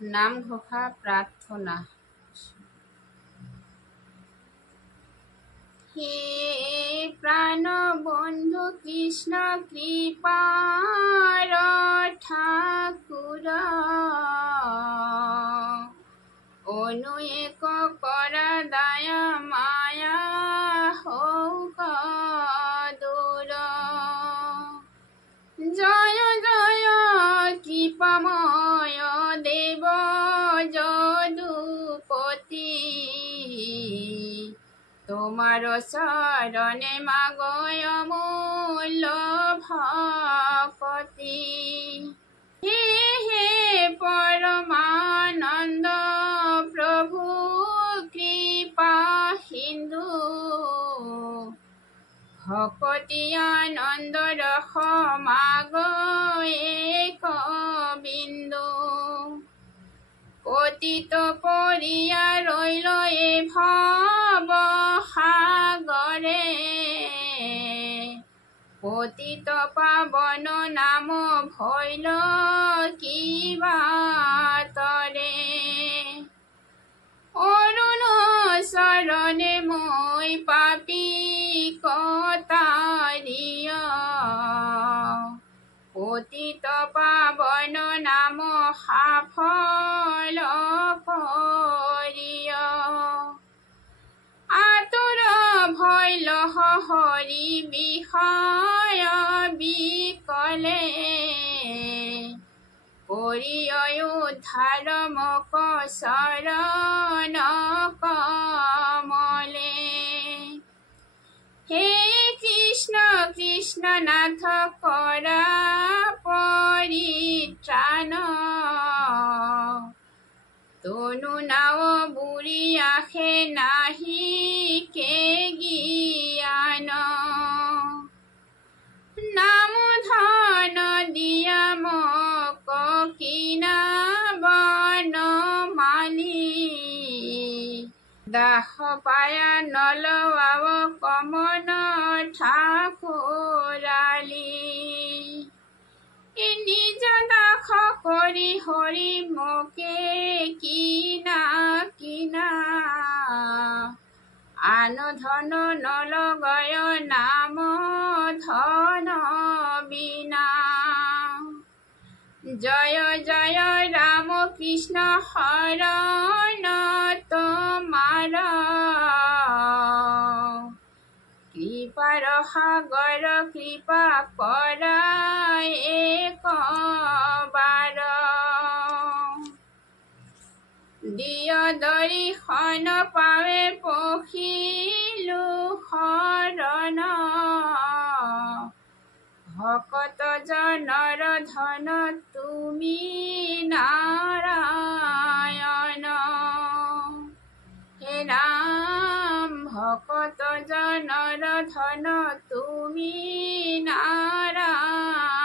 নাম ঘোষা প্রার্থনা। হে প্রাণ বন্ধু কৃষ্ণ কৃপার ঠাকুর, অনুয়েক কর দয়া মায়া হৌক দূর। জয় জয় কৃপাময় দেব যদুপতি, তোমার শরণে মাগয় অমূল্য ভকতি। হে হে পরমানন্দ প্রভু কৃপা সিন্ধু, ভকতি আনন্দ রস মাগয় এক বিন্দু। পতিত পরিয়া রইল এ ভব সাগরে, পতিত পাবন নাম ভৈল কিবা তরে। অরুণ শরণে মই পাপী কতারিয়, পতিত পাবন নাম সাফল করিয়। আতুর ভৈল হরি বিষয় বিকলে, করিয় উদ্ধার মোক শরণ কমলে। হে কৃষ্ণ কৃষ্ণ নাথ করা পরিত্রাণ, তনু নাও বুড়ি আখে নাহি কে জ্ঞান। নাম ধন দিয়া মোক কিনা বন মালি, দাহ পায়া নলৱাব কমন ঠাকুৰালি। নিজ দাস কৰি হৰি মোকে কিনা কিনা, আন ধন নলগয় নাম ধন বিনা। জয় জয় রাম কৃষ্ণ শৰণ তোমাৰ, কৃপার সাগর কৃপা কৰা একবাৰ। দিয় দৰ্শন পাৱে পখিলো শৰণ, ভকত জনৰ ধন তুমি নাৰায়ণ। হে রাম ভকত জনৰ ধন তুমি নারায়ণ।